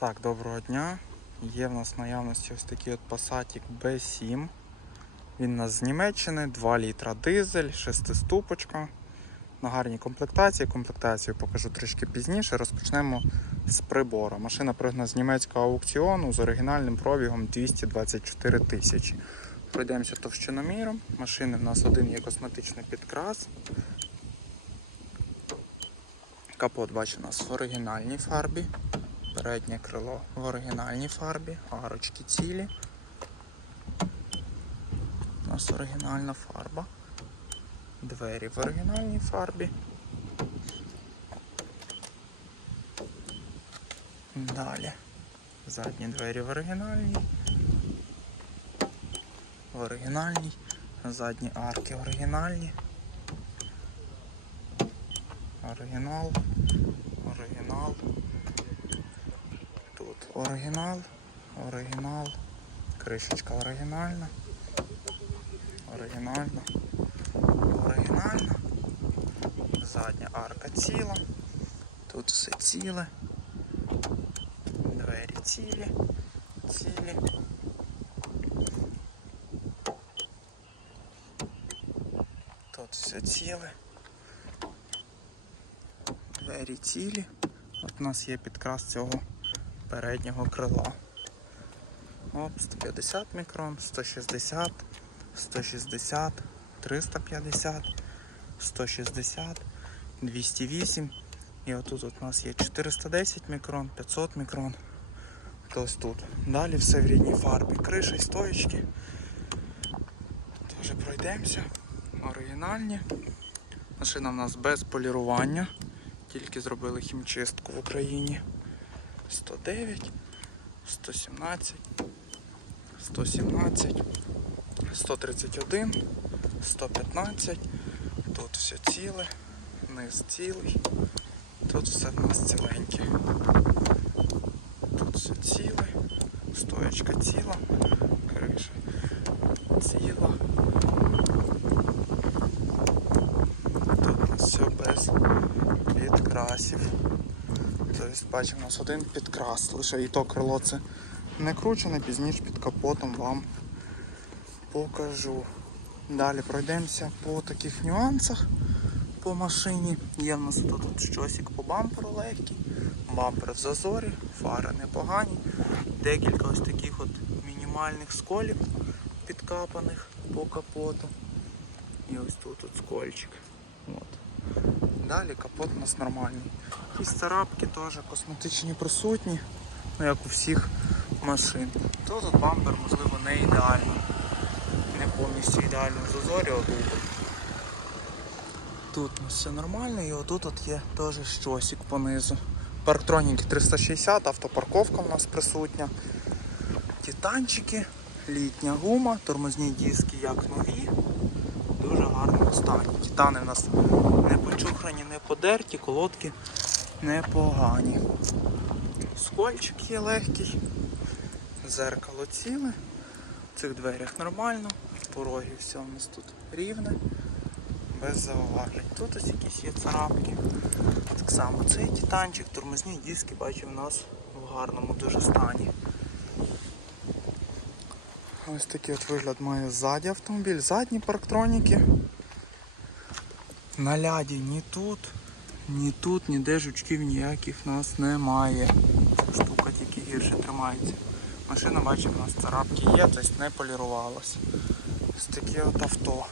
Так, доброго дня. Є в нас в наявності ось такий от Passat B7. Він у нас з Німеччини, 2 літра дизель, 6-ступочка. На гарній комплектації. Комплектацію покажу трішки пізніше. Розпочнемо з прибору. Машина пригнана з німецького аукціону з оригінальним пробігом 224 тисячі. Пройдемося товщиноміром. Машини в нас один є косметичний підкрас. Капот бачу у нас в оригінальній фарбі. Переднє крило в оригінальній фарбі, арочки цілі. У нас оригінальна фарба. Двері в оригінальній фарбі. Далі. Задні двері в оригінальній. В оригінальній. Задні арки оригінальні. Оригінал. Оригінал. Оригінал, оригінал, кришечка оригінальна, оригінальна, оригінальна, задня арка ціла, тут все ціле, двері цілі, цілі. Тут все ціле. Двері цілі. От у нас є підкрас цього переднього крила. Оп, 150 мікрон, 160, 160, 350, 160, 208. І отут от у нас є 410 мікрон, 500 мікрон. Ось тут. Далі все в рідній фарбі. Криша і стоїчки. Теж пройдемося. Оригінальні. Машина в нас без полірування. Тільки зробили хімчистку в Україні. 109, 117, 117, 131, 115. Тут все ціле, низ цілий. Тут все в нас ціленьке. Тут все ціле, стоячка ціла, криша ціла. Тут все без підкрасів. Тобто, бачимо, у нас один підкрас, лише і то крило це не кручене, пізніше під капотом вам покажу. Далі пройдемося по таких нюансах по машині. Є в нас тут щосик по бамперу легкий, бампер в зазорі, фари непогані, декілька ось таких от мінімальних сколів підкапаних по капоту. І ось тут от скольчик. От. Далі капот у нас нормальний. Якісь царапки теж косметичні присутні, ну як у всіх машин. Тут бампер, можливо, не ідеально. Не повністю ідеально зазорі отут. Тут у нас все нормально і отут от є теж щосик понизу. Парктроніки 360, автопарковка у нас присутня. Титанчики, літня гума, тормозні диски як нові. Стані. Титани в нас не почухрані, не подерті, колодки непогані. Скольчик є легкий, зеркало ціле, в цих дверях нормально, пороги все у нас тут рівне, без зауважень. Тут ось якісь є царапки. Так само цей титанчик, тормозні диски бачу в нас в гарному дуже стані. Ось такий от вигляд має ззаді автомобіль, задні парктроніки. На ляді ні тут, ні тут, ніде жучків ніяких нас немає. Штука тільки гірше тримається. Машина, бачимо, у нас царапки є, тобто не полірувалася. Ось таке от авто.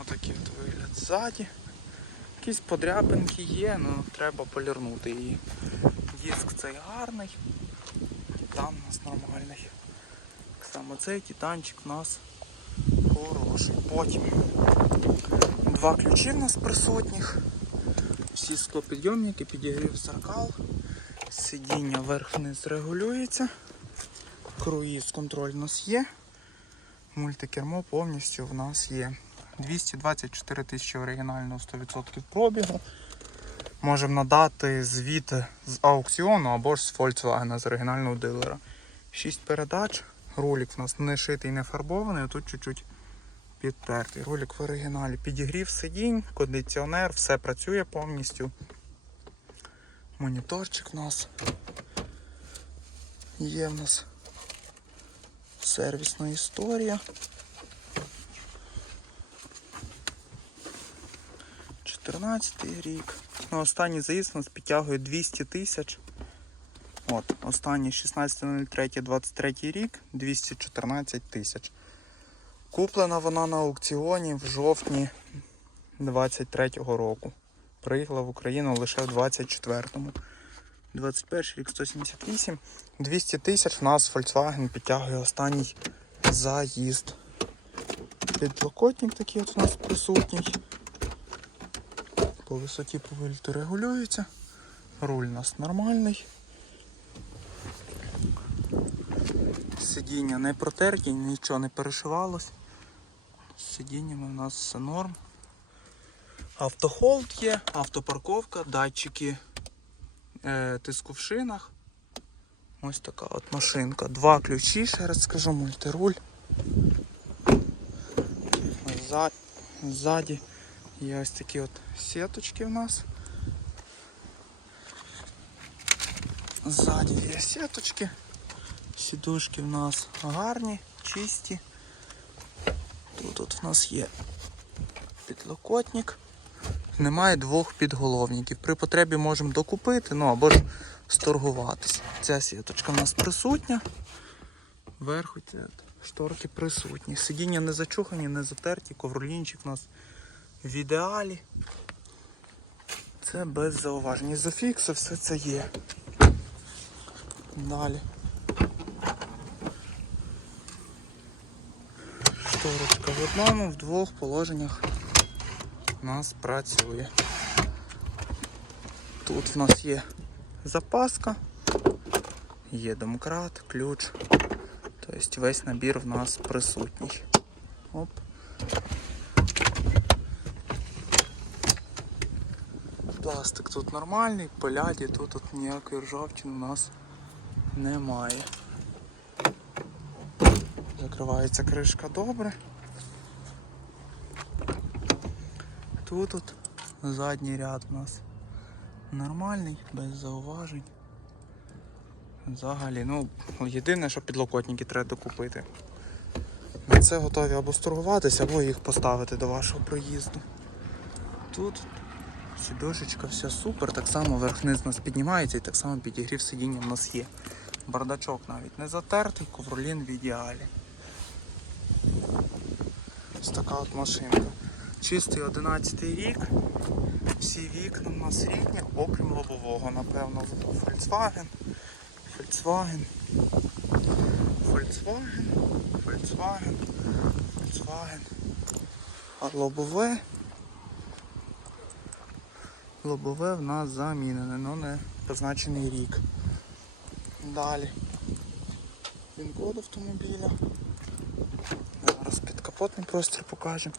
Отакий от вигляд ззаді. Якісь подряпинки є, але треба полірнути її. Диск цей гарний, титан у нас нормальний. Так само цей титанчик у нас хороший. Потім два ключі в нас присутніх. Всі склопідйомники, підігрів зеркал. Сидіння верх-вниз регулюється. Круїз контроль у нас є. Мультикермо повністю в нас є. 224 тисячі оригінального 100% пробігу. Можемо надати звіт з аукціону або ж з Volkswagen з оригінального дилера. 6 передач. Ролик в нас не шитий, не фарбований, а тут чуть-чуть підтертий. Ролик в оригіналі. Підігрів сидінь, кондиціонер, все працює повністю. Моніторчик у нас. Є в нас сервісна історія. 14 рік. Ну, останній заїзд у нас підтягує 200 тисяч. От, останній 16.03.23 рік 214 тисяч. Куплена вона на аукціоні в жовтні 23-го року. Приїхала в Україну лише в 24-му. 21 рік 178. 200 тисяч в нас Volkswagen підтягує останній заїзд. Підлокотник такий от у нас присутній. По висоті по регулюється. Руль у нас нормальний. Сидіння не протерті, нічого не перешивалось. З сидіннями у нас все норм. Автохолд є, автопарковка, датчики е, тиску в шинах. Ось така от машинка. Два ключі, ще раз скажу, мультируль. Зза- Ззаді є ось такі от сіточки в нас. Ззаді є сіточки. Сідушки в нас гарні, чисті. Тут от в нас є підлокотник. Немає двох підголовників. При потребі можемо докупити, ну або ж сторгуватися. Ця сіточка в нас присутня. Вверху ці шторки присутні. Сидіння не зачухані, не затерті, ковролінчик у нас в ідеалі. Це без зауважень. Ізофікси, все це є. Далі. Шторочка в одному, в двох положеннях у нас працює. Тут в нас є запаска, є домкрат, ключ. Тобто весь набір в нас присутній. Оп. Пластик тут нормальний, поляді, тут, тут ніякої ржавчини у нас немає. Закривається кришка добре. Тут от задній ряд у нас нормальний, без зауважень. Взагалі, ну, єдине, що підлокотники треба докупити. На це готові або сторгуватися, або їх поставити до вашого приїзду. Тут сідошечка вся супер, так само верх-низ у нас піднімається і так само підігрів сидіння в нас є. Бардачок навіть не затертий, ковролін в ідеалі. Ось така от машинка. Чистий 11 рік. Всі вікна у нас рідні, окрім лобового, напевно, Volkswagen. Volkswagen. Volkswagen. Volkswagen. Volkswagen. А лобове. Лобове в нас замінене, але не позначений рік. Далі. Він-код автомобіля. Зараз підкапотний простір покажемо.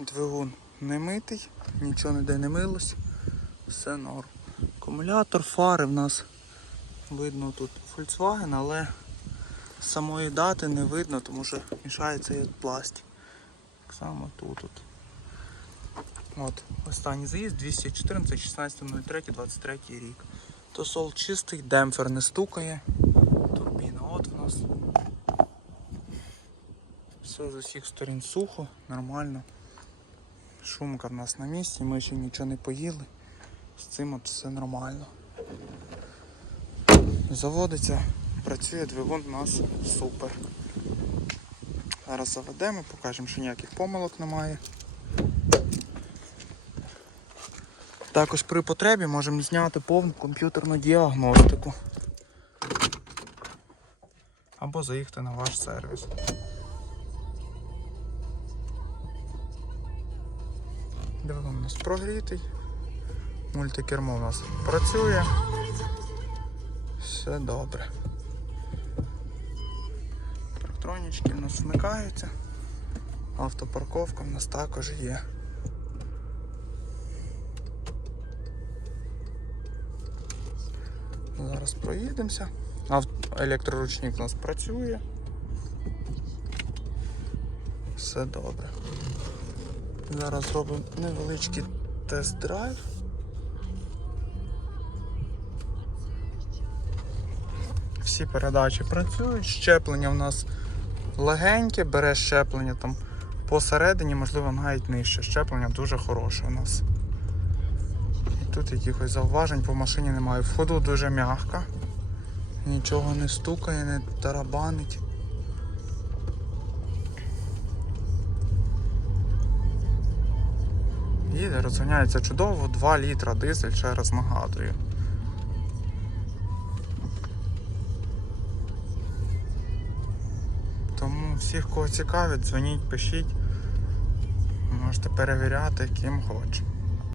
Двигун не митий, нічого ніде не милось, все норм. Акумулятор, фари в нас видно тут Volkswagen, але самої дати не видно, тому що мішається і пластик. Так само тут. От. От, останній заїзд 214, 16, 03, 23 рік. Тосол чистий, демпфер не стукає. Турбіна от в нас. Все з усіх сторін сухо, нормально. Шумка в нас на місці, ми ще нічого не поїли. З цим от все нормально. Заводиться, працює двигун у нас супер. Зараз заведемо, покажемо, що ніяких помилок немає. Також при потребі можемо зняти повну комп'ютерну діагностику. Або заїхати на ваш сервіс. Двигун у нас прогрітий. Мультикермо у нас працює. Все добре. Електронічки у нас вмикаються. Автопарковка у нас також є. Зараз проїдемося. Електроручник у нас працює. все добре. Зараз зробимо невеличкий тест-драйв. Всі передачі працюють, щеплення в нас легеньке, бере щеплення там посередині, можливо, навіть нижче. Щеплення дуже хороше у нас. Тут якихось зауважень по машині немає. В ходу дуже м'яка. Нічого не стукає, не тарабанить. Їде, розганяється чудово, 2 літра дизель, ще раз нагадую. Тому всіх, кого цікавить, дзвоніть, пишіть. Можете перевіряти, ким хочете.